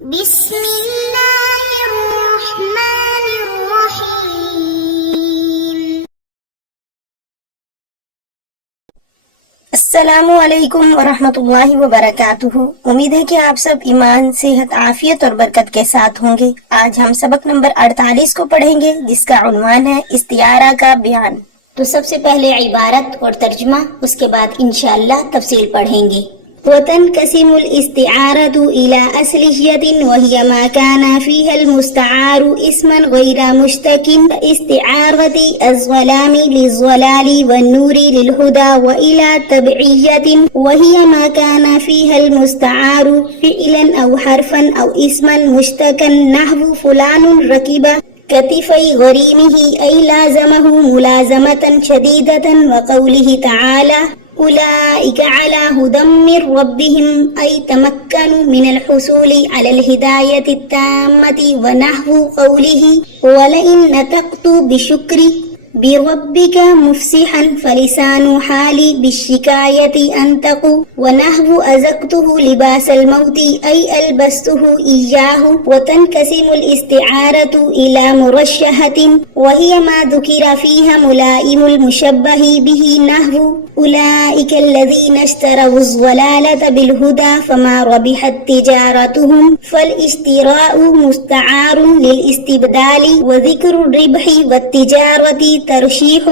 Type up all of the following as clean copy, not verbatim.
بسم اللہ الرحمن الرحیم۔ السلام علیکم ورحمۃ اللہ وبرکاتہ۔ امید ہے کہ آپ سب ایمان، صحت، عافیت اور برکت کے ساتھ ہوں گے۔ آج ہم سبق نمبر 48 کو پڑھیں گے، جس کا عنوان ہے استعارہ کا بیان۔ تو سب سے پہلے عبارت اور ترجمہ، اس کے بعد انشاءاللہ تفصیل پڑھیں گے۔ وتنقسم الاستعارة إلى أصلية وهي ما كان فيها المستعار اسما غير مشتق كاستعارة الظلام للظلال والنور للهدى، وإلى تبعية وهي ما كان فيها المستعار فعلا أو حرفا أو اسما مشتقا نحو فلان ركب كتفي غريمه أي لازمه ملازمة شديدة، وقوله تعالى أولئك على هدى من ربهم أي تمكنوا من الحصول على الهداية التامة، ونحو قوله ولئن نطقت بشكر بربك مفسحا فلسان حالي بالشكاية أنطق، ونحو أزقته لباس الموت أي ألبسته إياه. وتنقسم الاستعارة إلى مرشحة وهي ما ذكر فيها ملائم المشبه به، نحو أولئك الذين اشتروا الضلالة بالهدى فما ربحت تجارتهم. فالاشتراء مستعار للاستبدال، وذكر الربح والتجارة ترشيح.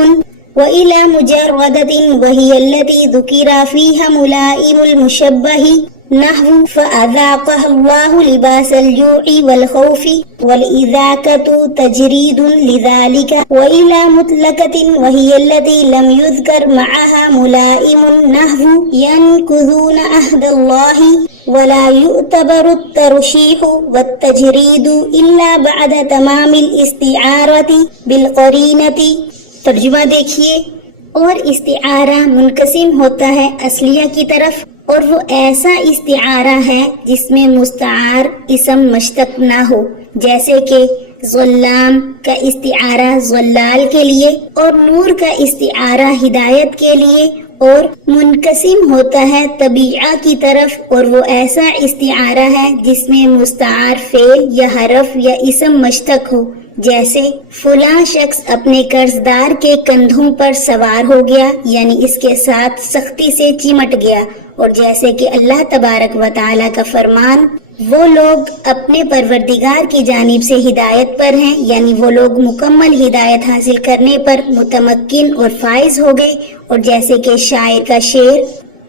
وإلى مجردة وهي التي ذكر فيها ملائم المشبه، نحو فأذاقها الله لباس الجوع والخوف، والإذاقة تجريد لذلك. وإلى مطلقة وهي التي لم يذكر معها ملائم، نحو ينقضون عهد الله، ولا يعتبر الترشيح والتجريد إلا بعد تمام الاستعارة بالقرينة. ترجمہ دیکھیے، اور استعارہ منقسم ہوتا ہے اصلیہ کی طرف، اور وہ ایسا استعارہ ہے جس میں مستعار اسم مشتق نہ ہو، جیسے کہ ظلام کا استعارہ ظلال کے لیے، اور نور کا استعارہ ہدایت کے لیے، اور منقسم ہوتا ہے طبیعہ کی طرف، اور وہ ایسا استعارہ ہے جس میں مستعار فعل یا حرف یا اسم مشتق ہو، جیسے فلاں شخص اپنے قرضدار کے کندھوں پر سوار ہو گیا، یعنی اس کے ساتھ سختی سے چمٹ گیا، اور جیسے کہ اللہ تبارک و تعالیٰ کا فرمان وہ لوگ اپنے پروردگار کی جانب سے ہدایت پر ہیں، یعنی وہ لوگ مکمل ہدایت حاصل کرنے پر متمکن اور فائز ہو گئے، اور جیسے کہ شاعر کا شعر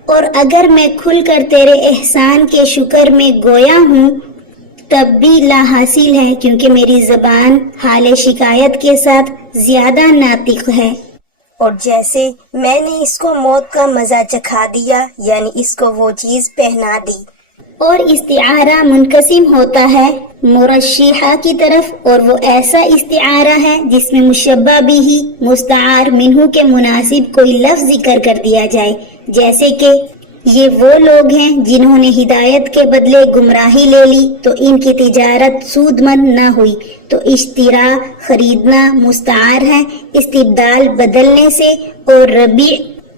اور اگر میں کھل کر تیرے احسان کے شکر میں گویا ہوں تب بھی لا حاصل ہے، کیونکہ میری زبان حال شکایت کے ساتھ زیادہ ناطق ہے، اور جیسے میں نے اس کو موت کا مزہ چکھا دیا، یعنی اس کو وہ چیز پہنا دی۔ اور استعارہ منقسم ہوتا ہے مرشحہ کی طرف، اور وہ ایسا استعارہ ہے جس میں مشبہ بھی مستعار منہ کے مناسب کوئی لفظ ذکر کر دیا جائے، جیسے کہ یہ وہ لوگ ہیں جنہوں نے ہدایت کے بدلے گمراہی لے لی تو ان کی تجارت سود مند نہ ہوئی، تو اشترا خریدنا مستعار ہے استبدال بدلنے سے، اور ربیع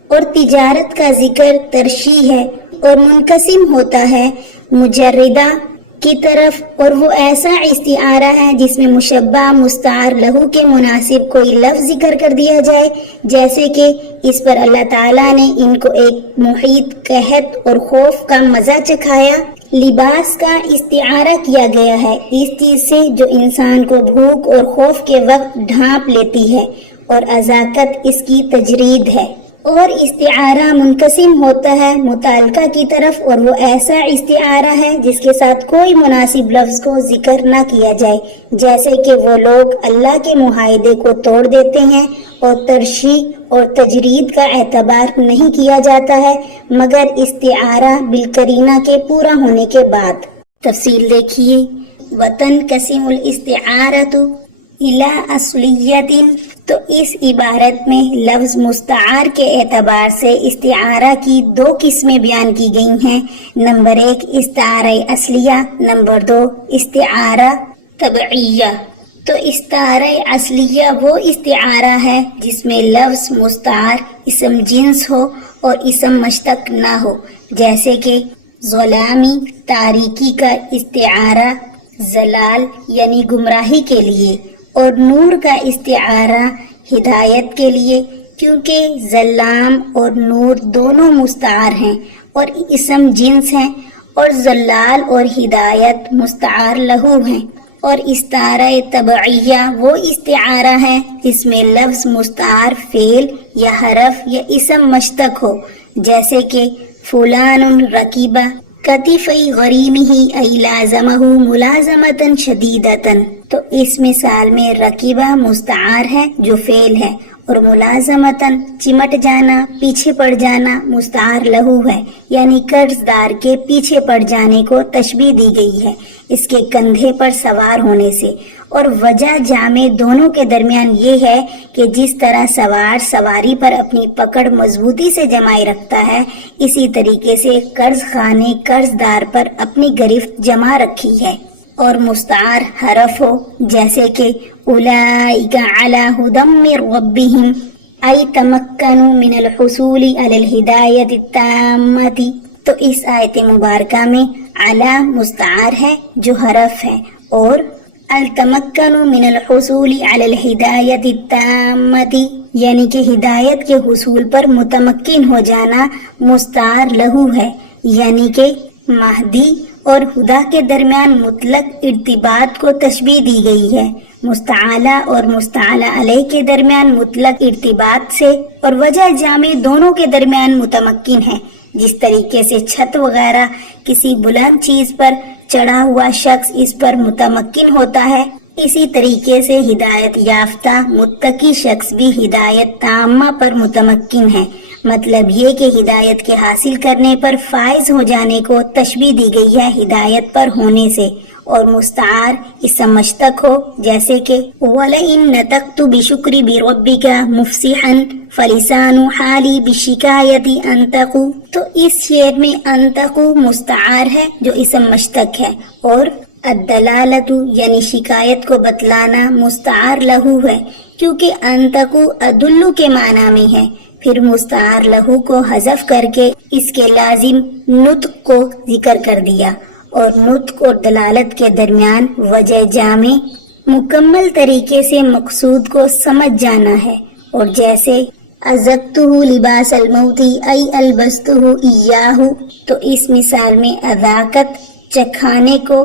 اور تجارت کا ذکر ترشیح ہے، اور منقسم ہوتا ہے مجردہ کی طرف، اور وہ ایسا استعارہ ہے جس میں مشبہ مستعار لہو کے مناسب کوئی لفظ ذکر کر دیا جائے، جیسے کہ اس پر اللہ تعالیٰ نے ان کو ایک محیط قحط اور خوف کا مزہ چکھایا۔ لباس کا استعارہ کیا گیا ہے اس چیز سے جو انسان کو بھوک اور خوف کے وقت ڈھانپ لیتی ہے، اور اذاقت اس کی تجرید ہے۔ اور استعارہ منقسم ہوتا ہے متعلقہ کی طرف، اور وہ ایسا استعارہ ہے جس کے ساتھ کوئی مناسب لفظ کو ذکر نہ کیا جائے، جیسے کہ وہ لوگ اللہ کے معاہدے کو توڑ دیتے ہیں، اور ترشیح اور تجرید کا اعتبار نہیں کیا جاتا ہے مگر استعارہ بالقرینہ کے پورا ہونے کے بعد۔ تفصیل دیکھیے، وتنقسم الاستعارۃ الی اصلیۃ، تو اس عبارت میں لفظ مستعار کے اعتبار سے استعارہ کی دو قسمیں بیان کی گئی ہیں، نمبر 1 استعارہ اصلیہ، نمبر 2 استعارہ طبعیہ۔ تو استعارہ اصلیہ وہ استعارہ ہے جس میں لفظ مستعار اسم جنس ہو اور اسم مشتق نہ ہو، جیسے کہ ظلامی تاریکی کا استعارہ ضلال یعنی گمراہی کے لیے، اور نور کا استعارہ ہدایت کے لیے، کیونکہ ظلام اور نور دونوں مستعار ہیں اور اسم جنس ہیں، اور ضلال اور ہدایت مستعار لہو ہیں۔ اور استعارہ تبعیہ وہ استعارہ ہے جس میں لفظ مستعار فعل یا حرف یا اسم مشتق ہو، جیسے کہ فلان رکیبہ کتفی غریمہ ای لازمہ ملازمۃ شدیدۃ۔ تو اس مثال میں رکیبہ مستعار ہے جو فعل ہے، اور ملازمتاً چمٹ جانا، پیچھے پڑ جانا مستعار لہو ہے، یعنی قرض دار کے پیچھے پڑ جانے کو تشبیہ دی گئی ہے اس کے کندھے پر سوار ہونے سے۔ اور وجہ جامع دونوں کے درمیان یہ ہے کہ جس طرح سوار سواری پر اپنی پکڑ مضبوطی سے جمائے رکھتا ہے، اسی طریقے سے قرض خواہ نے قرض دار پر اپنی گرفت جما رکھی ہے۔ اور مستعار حرف ہو، جیسے کہ اولئک علی ھدی من ربہم ای تمکنوا من الحصول علی الہدایۃ التامۃ۔ تو اس آیت مبارکہ میں علی مستعار ہے جو حرف ہے، اور التمکنوا من الحصول علی الہدایۃ التامۃ یعنی کہ ہدایت کے حصول پر متمکن ہو جانا مستعار لہو ہے، یعنی کہ مہدی اور خدا کے درمیان مطلق ارتباط کو تشبیہ دی گئی ہے، مستعلا اور مستعلا علیہ کے درمیان مطلق ارتباط سے، اور وجہ جامع دونوں کے درمیان متمکن ہے۔ جس طریقے سے چھت وغیرہ کسی بلند چیز پر چڑھا ہوا شخص اس پر متمکن ہوتا ہے، اسی طریقے سے ہدایت یافتہ متقی شخص بھی ہدایت تامہ پر متمکن ہے۔ مطلب یہ کہ ہدایت کے حاصل کرنے پر فائز ہو جانے کو تشبیہ دی گئی ہے ہدایت پر ہونے سے۔ اور مستعار اسم مشتق ہو، جیسے کہ وَلَئِن نَطَقْتُ بِشُكْرِ بِرَبِّكَ مُفْصِحًا فَلِسَانُ حَالِي بِالشِّكَایَةِ أَنْتَقُ۔ تو اس شعر میں انتقو مستعار ہے جو اسم مشتق ہے، اور الدلالت یعنی شکایت کو بتلانا مستعار لہو ہے، کیونکہ انتقو ادلو کے معنی میں ہے۔ پھر مستعار لہو کو حذف کر کے اس کے لازم نطق کو ذکر کر دیا، اور نطق اور دلالت کے درمیان وجہ جامع مکمل طریقے سے مقصود کو سمجھ جانا ہے۔ اور جیسے اذقتہ لباس الموت ای البستہ ایاہ، تو اس مثال میں اذاقت چکھانے کو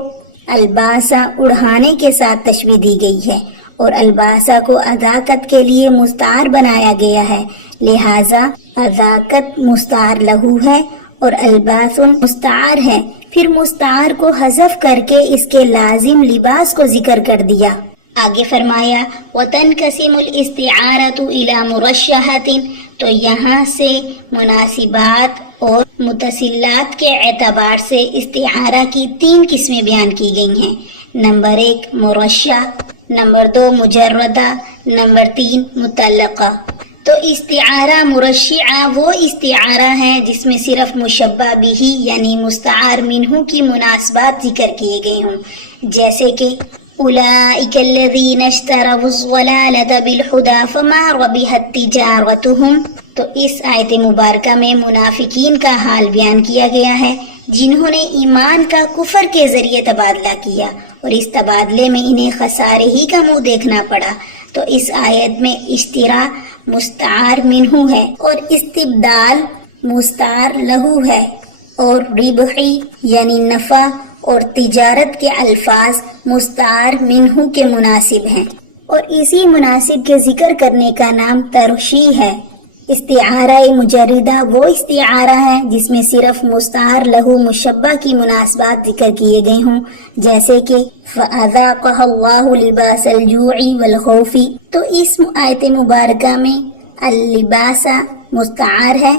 الباسا اڑھانے کے ساتھ تشبیہ دی گئی ہے، اور الباسا کو اذاقت کے لیے مستعار بنایا گیا ہے، لہذا اذاقت مستعار لہو ہے اور الباس مستعار ہے۔ پھر مستعار کو حذف کر کے اس کے لازم لباس کو ذکر کر دیا۔ آگے فرمایا وَتَنْقَسِمُ الْإِسْتِعَارَةُ إِلَى مُرَشَّحَةٍ، تو یہاں سے مناسبات اور متصلات کے اعتبار سے استعارہ کی 3 قسمیں بیان کی گئی ہیں۔ نمبر 1 مرشح، نمبر 2 مجردہ، نمبر 3 متعلقہ۔ تو استعارہ مرشعہ وہ استعارہ ہے جس میں صرف مشبہ بہ یعنی مستعار منہ کی مناسبات ذکر کیے گئے ہوں، جیسے کہ اولئک الذین اشتروا الضلالۃ بالہدی فما ربحت تجارتہم۔ تو اس آیت مبارکہ میں منافقین کا حال بیان کیا گیا ہے جنہوں نے ایمان کا کفر کے ذریعے تبادلہ کیا، اور اس تبادلے میں انہیں خسارے ہی کا منہ دیکھنا پڑا۔ تو اس آیت میں اشترا مستعار منہ ہے، اور استبدال مستعار لہو ہے، اور ربحی یعنی نفع اور تجارت کے الفاظ مستعار منہ کے مناسب ہیں، اور اسی مناسب کے ذکر کرنے کا نام ترشیح ہے۔ استعارہ مجردہ وہ استعارہ ہے جس میں صرف مستعار لہو مشبہ کی مناسبات ذکر کیے گئے ہوں، جیسے کہ فَأَذَاقَهَا اللَّهُ لِبَاسَ الْجُوعِ وَالْخَوْفِ۔ تو اس آیت مبارکہ میں اللباس مستعار ہے،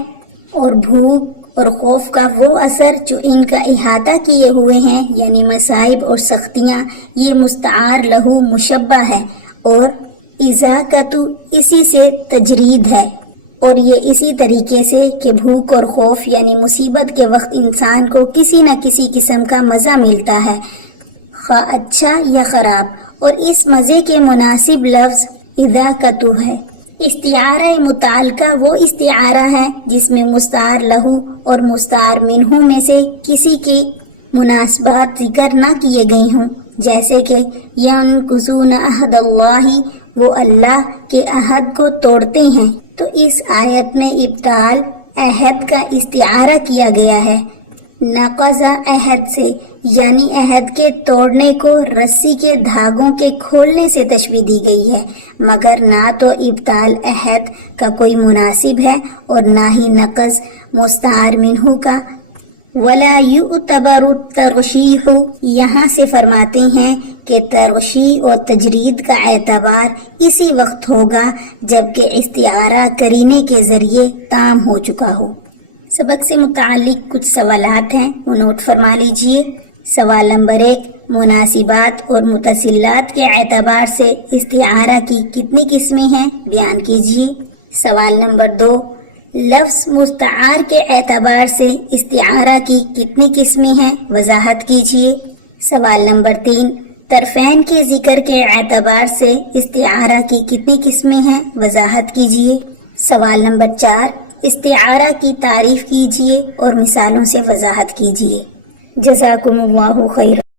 اور بھوک اور خوف کا وہ اثر جو ان کا احاطہ کیے ہوئے ہیں یعنی مصائب اور سختیاں، یہ مستعار لہو مشبہ ہے، اور اذاقت اسی سے تجرید ہے، اور یہ اسی طریقے سے کہ بھوک اور خوف یعنی مصیبت کے وقت انسان کو کسی نہ کسی قسم کا مزہ ملتا ہے، خواہ اچھا یا خراب، اور اس مزے کے مناسب لفظ اذاقت ہے۔ استعارہ متعلقہ وہ استعارہ ہے جس میں مستعار لہو اور مستعار منہو میں سے کسی کے مناسبات ذکر نہ کیے گئے ہوں، جیسے کہ ینقضون عہد اللہ، وہ اللہ کے عہد کو توڑتے ہیں۔ تو اس آیت میں ابطال عہد کا استعارہ کیا گیا ہے، نقض عہد سے، یعنی عہد کے توڑنے کو رسی کے دھاگوں کے کھولنے سے تشبیہ دی گئی ہے، مگر نہ تو ابطال عہد کا کوئی مناسب ہے اور نہ ہی نقض مستعار منہ کا۔ وَلَا يُعْتَبَرُ التَّرْشِيحُ، یہاں سے فرماتے ہیں کہ ترشیح اور تجرید کا اعتبار اسی وقت ہوگا جبکہ استعارہ قرینے کے ذریعے تام ہو چکا ہو۔ سبق سے متعلق کچھ سوالات ہیں، وہ نوٹ فرما لیجئے۔ سوال نمبر 1، مناسبات اور متصلات کے اعتبار سے استعارہ کی کتنی قسمیں ہیں بیان کیجئے۔ سوال نمبر 2، لفظ مستعار کے اعتبار سے استعارہ کی کتنی قسمیں ہیں وضاحت کیجئے۔ سوال نمبر 3، طرفین کے ذکر کے اعتبار سے استعارہ کی کتنی قسمیں ہیں وضاحت کیجئے۔ سوال نمبر 4، استعارہ کی تعریف کیجئے اور مثالوں سے وضاحت کیجئے۔ جزاکم اللہ خیر۔